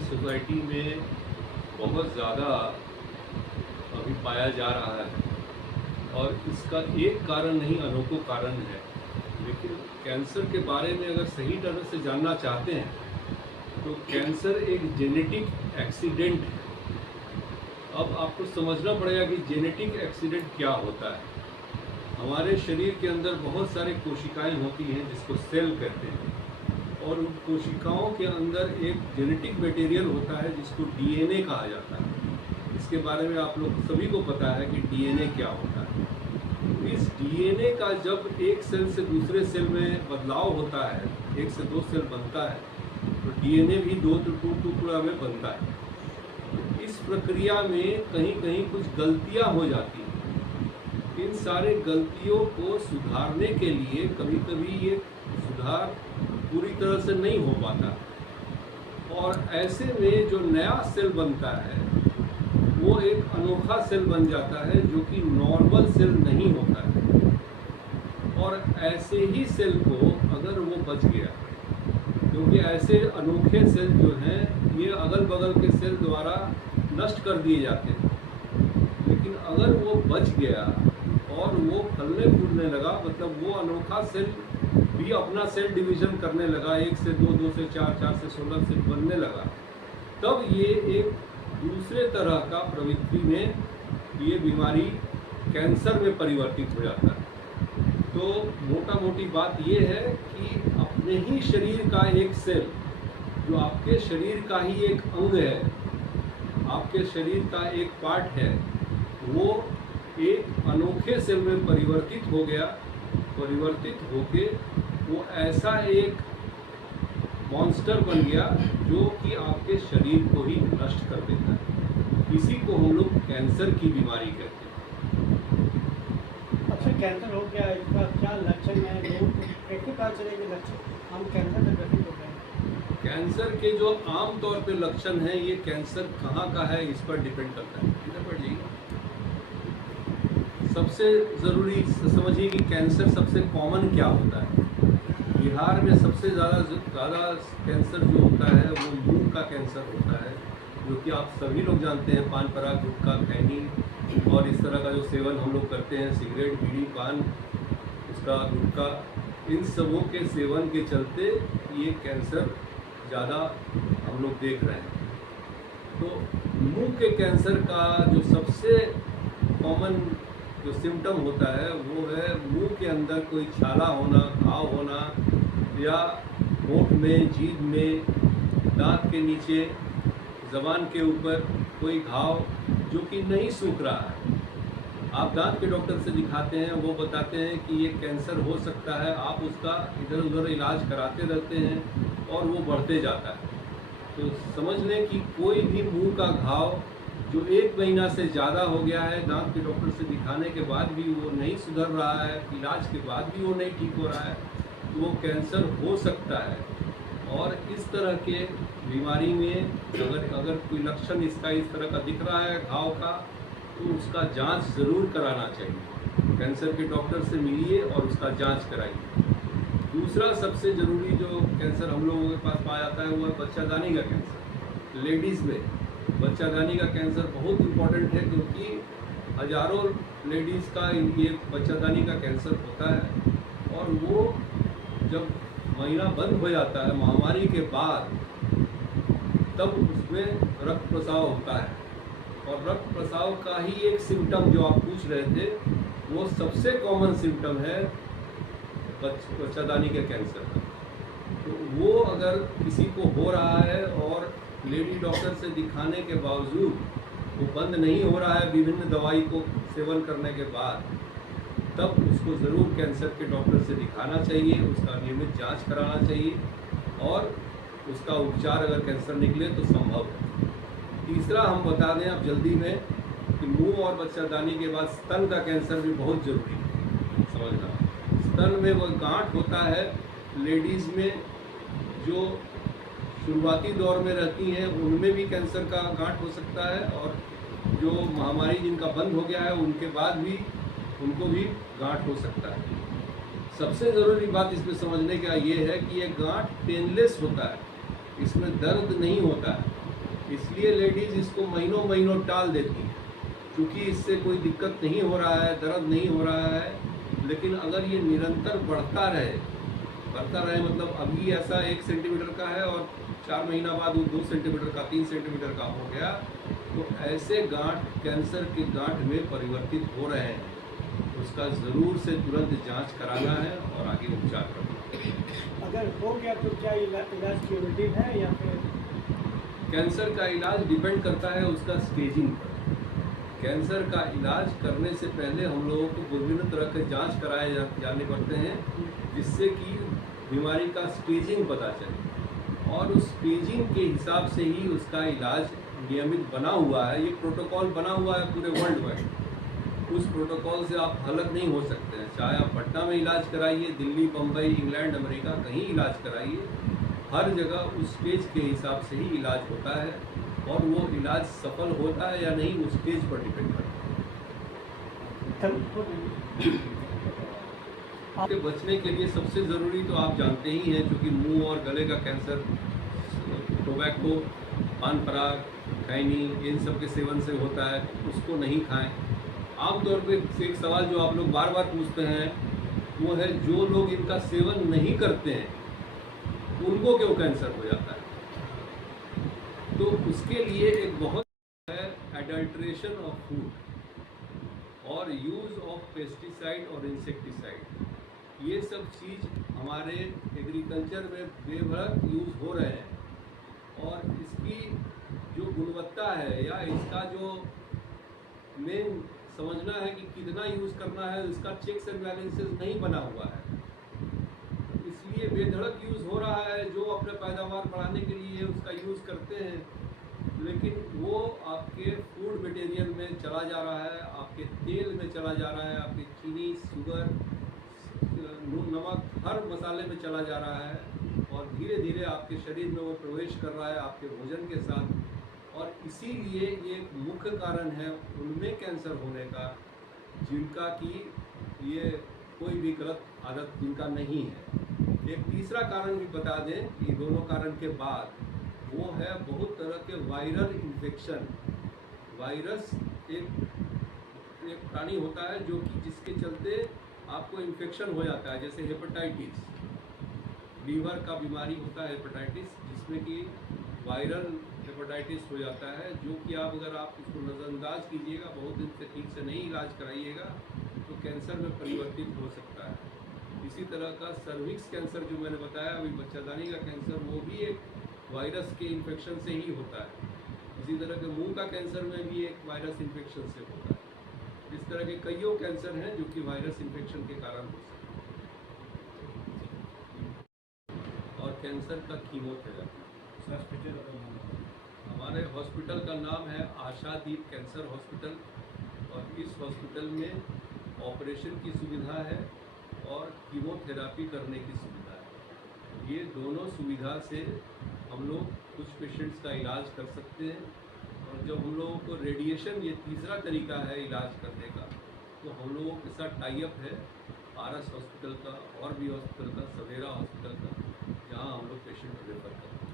Society में बहुत ज़्यादा अभी पाया जा रहा है और इसका एक कारण नहीं अनेकों कारण है। लेकिन कैंसर के बारे में अगर सही तरह से जानना चाहते हैं तो कैंसर एक जेनेटिक एक्सीडेंट है। अब आपको समझना पड़ेगा कि जेनेटिक एक्सीडेंट क्या होता है। हमारे शरीर के अंदर बहुत सारी कोशिकाएं होती हैं जिसको सेल कहते हैं, और उन कोशिकाओं के अंदर एक जेनेटिक मटेरियल होता है जिसको डीएनए कहा जाता है। इसके बारे में आप लोग सभी को पता है कि डीएनए क्या होता है। इस डीएनए का जब एक सेल से दूसरे सेल में बदलाव होता है, एक से दो सेल बनता है, तो डीएनए भी दो टुकड़ा में बनता है। इस प्रक्रिया में कहीं कहीं कुछ गलतियां हो जाती हैं। इन सारे गलतियों को सुधारने के लिए कभी कभी ये सुधार पूरी तरह से नहीं हो पाता, और ऐसे में जो नया सेल बनता है वो एक अनोखा सेल बन जाता है जो कि नॉर्मल सेल नहीं होता है। और ऐसे ही सेल को अगर वो बच गया, क्योंकि ऐसे अनोखे सेल जो हैं ये अगल बगल के सेल द्वारा नष्ट कर दिए जाते हैं, लेकिन अगर वो बच गया और वो फलने फूलने लगा, मतलब वो अनोखा सेल भी अपना सेल डिवीज़न करने लगा, 1 से 2, 2 से 4, 4 से 16 सेल बनने लगा, तब ये एक दूसरे तरह का प्रवृत्ति में ये बीमारी कैंसर में परिवर्तित हो जाता है। तो मोटा मोटी बात ये है कि अपने ही शरीर का एक सेल, जो आपके शरीर का ही एक अंग है, आपके शरीर का एक पार्ट है, वो एक अनोखे सेल में परिवर्तित हो गया। परिवर्तित होके वो ऐसा एक मॉन्स्टर बन गया जो कि आपके शरीर को ही नष्ट कर देता है। इसी को हम लोग कैंसर की बीमारी कहते हैं। अच्छा, कैंसर हो गया, इसका क्या लक्षण है? लोग कैसे पता चले कि लक्षण हम कैंसर से ग्रसित हो गए हैं? कैंसर के जो आम तौर पे लक्षण हैं, ये कैंसर कहाँ का है इस पर डिपेंड करता है। इधर पढ़ जाइए। सबसे ज़रूरी समझिए कि कैंसर सबसे कॉमन क्या होता है। बिहार में सबसे ज़्यादा कैंसर जो होता है वो मुंह का कैंसर होता है, जो कि आप सभी लोग जानते हैं। पान पराग, गुटखा, खैनी और इस तरह का जो सेवन हम लोग करते हैं, सिगरेट, बीड़ी, पान, उसका गुटखा, इन सबों के सेवन के चलते ये कैंसर ज़्यादा हम लोग देख रहे हैं। तो मुंह के कैंसर का जो सबसे कॉमन जो सिम्टम होता है वो है मुंह के अंदर कोई छाला होना, घाव होना, या होंठ में, जीभ में, दांत के नीचे, ज़बान के ऊपर कोई घाव जो कि नहीं सूख रहा है। आप दांत के डॉक्टर से दिखाते हैं, वो बताते हैं कि ये कैंसर हो सकता है। आप उसका इधर उधर इलाज कराते रहते हैं और वो बढ़ते जाता है। तो समझ लें कि कोई भी मुंह का घाव जो 1 महीना से ज़्यादा हो गया है, दांत के डॉक्टर से दिखाने के बाद भी वो नहीं सुधर रहा है, इलाज के बाद भी वो नहीं ठीक हो रहा है, तो वो कैंसर हो सकता है। और इस तरह के बीमारी में अगर कोई लक्षण इसका इस तरह का दिख रहा है घाव का, तो उसका जांच ज़रूर कराना चाहिए। कैंसर के डॉक्टर से मिलिए और उसका जांच कराइए। दूसरा सबसे ज़रूरी जो कैंसर हम लोगों के पास पाया जाता है वो है बच्चादानी का कैंसर। लेडीज़ में बच्चादानी का कैंसर बहुत इम्पॉर्टेंट है, क्योंकि हज़ारों लेडीज़ का ये बच्चादानी का कैंसर होता है। और वो जब महीना बंद हो जाता है महामारी के बाद, तब उसमें रक्त प्रसाव होता है। और रक्त प्रसाव का ही एक सिम्टम जो आप पूछ रहे थे, वो सबसे कॉमन सिम्टम है बच्चादानी के कैंसर का। तो वो अगर किसी को हो रहा है और लेडी डॉक्टर से दिखाने के बावजूद वो बंद नहीं हो रहा है विभिन्न दवाई को सेवन करने के बाद, तब उसको ज़रूर कैंसर के डॉक्टर से दिखाना चाहिए, उसका नियमित जांच कराना चाहिए, और उसका उपचार अगर कैंसर निकले तो संभव है। तीसरा हम बता दें अब जल्दी में कि मुंह और बच्चादानी के बाद स्तन का कैंसर भी बहुत ज़रूरी है समझना। स्तन में वो गांठ होता है लेडीज़ में, जो शुरुआती दौर में रहती हैं उनमें भी कैंसर का गांठ हो सकता है, और जो महामारी जिनका बंद हो गया है उनके बाद भी उनको भी गांठ हो सकता है। सबसे ज़रूरी बात इसमें समझने का ये है कि ये गांठ पेनलेस होता है, इसमें दर्द नहीं होता है। इसलिए लेडीज़ इसको महीनों महीनों टाल देती हैं, क्योंकि इससे कोई दिक्कत नहीं हो रहा है, दर्द नहीं हो रहा है। लेकिन अगर ये निरंतर बढ़ता रहे मतलब अभी ऐसा 1 सेंटीमीटर का है और 4 महीना बाद वो 2 सेंटीमीटर का, 3 सेंटीमीटर का हो गया, तो ऐसे गांठ कैंसर के गांठ में परिवर्तित हो रहे हैं। उसका ज़रूर से तुरंत जांच कराना है और आगे उपचार करना है। अगर हो गया तो क्या इलाज क्यूरेटिव है या फिर? कैंसर का इलाज डिपेंड करता है उसका स्टेजिंग पर। कैंसर का इलाज करने से पहले हम लोगों को विभिन्न तरह के जांच कराए जाने पड़ते हैं, जिससे कि बीमारी का स्टेजिंग पता चले और उस स्टेजिंग के हिसाब से ही उसका इलाज नियमित बना हुआ है। ये प्रोटोकॉल बना हुआ है पूरे वर्ल्ड में। उस प्रोटोकॉल से आप अलग नहीं हो सकते हैं। चाहे आप पटना में इलाज कराइए, दिल्ली, बम्बई, इंग्लैंड, अमेरिका कहीं इलाज कराइए, हर जगह उस स्टेज के हिसाब से ही इलाज होता है और वो इलाज सफल होता है या नहीं उस स्टेज पर डिपेंड करता है। आपके बचने के लिए सबसे ज़रूरी तो आप जानते ही हैं, क्योंकि मुंह और गले का कैंसर टोबैको, पान पराग, खैनी, इन सब के सेवन से होता है, उसको नहीं खाएं। आमतौर पे एक सवाल जो आप लोग बार बार पूछते हैं वो है, जो लोग इनका सेवन नहीं करते हैं उनको क्यों कैंसर हो जाता है? तो उसके लिए एक बहुत है एडल्ट्रेशन ऑफ फूड और यूज़ ऑफ पेस्टिसाइड और इंसेक्टिसाइड। ये सब चीज़ हमारे एग्रीकल्चर में बेभरत यूज़ हो रहे हैं और इसकी जो गुणवत्ता है या इसका जो मेन समझना है कि कितना यूज़ करना है, इसका चेक्स एंड बैलेंसेस नहीं बना हुआ है। इसलिए बेधड़क यूज़ हो रहा है। जो अपने पैदावार बढ़ाने के लिए उसका यूज़ करते हैं, लेकिन वो आपके फूड मटेरियल में चला जा रहा है, आपके तेल में चला जा रहा है, आपके चीनी, शुगर, नमक, हर मसाले में चला जा रहा है और धीरे धीरे आपके शरीर में वो प्रवेश कर रहा है आपके भोजन के साथ। और इसीलिए ये मुख्य कारण है उनमें कैंसर होने का जिनका कि ये कोई भी गलत आदत जिनका नहीं है। एक तीसरा कारण भी बता दें कि दोनों कारण के बाद, वो है बहुत तरह के वायरल इन्फेक्शन। वायरस एक प्राणी होता है जो कि जिसके चलते आपको इन्फेक्शन हो जाता है, जैसे हेपेटाइटिस, लीवर का बीमारी होता है हेपेटाइटिस, जिसमें कि वायरल हेपेटाइटिस हो जाता है, जो कि अगर आप इसको नज़रअंदाज कीजिएगा, बहुत दिन से ठीक से नहीं इलाज कराइएगा, तो कैंसर में परिवर्तित हो सकता है। इसी तरह का सर्विक्स कैंसर जो मैंने बताया अभी, बच्चादानी का कैंसर, वो भी एक वायरस के इन्फेक्शन से ही होता है। इसी तरह के मुंह का कैंसर में भी एक वायरस इन्फेक्शन से होता है। इस तरह के कईयों कैंसर हैं जो कि वायरस इन्फेक्शन के कारण हो सकते हैं। और कैंसर का कीमोथेरेपी, हमारे हॉस्पिटल का नाम है आशादीप कैंसर हॉस्पिटल और इस हॉस्पिटल में ऑपरेशन की सुविधा है और कीमोथेरेपी करने की सुविधा है। ये दोनों सुविधा से हम लोग कुछ पेशेंट्स का इलाज कर सकते हैं। और जब हम लोगों को रेडिएशन, ये तीसरा तरीका है इलाज करने का, तो हम लोगों के साथ टाई अप है पारस हॉस्पिटल का और भी हॉस्पिटल का, सवेरा हॉस्पिटल का, जहाँ हम लोग पेशेंट रेफर करते हैं।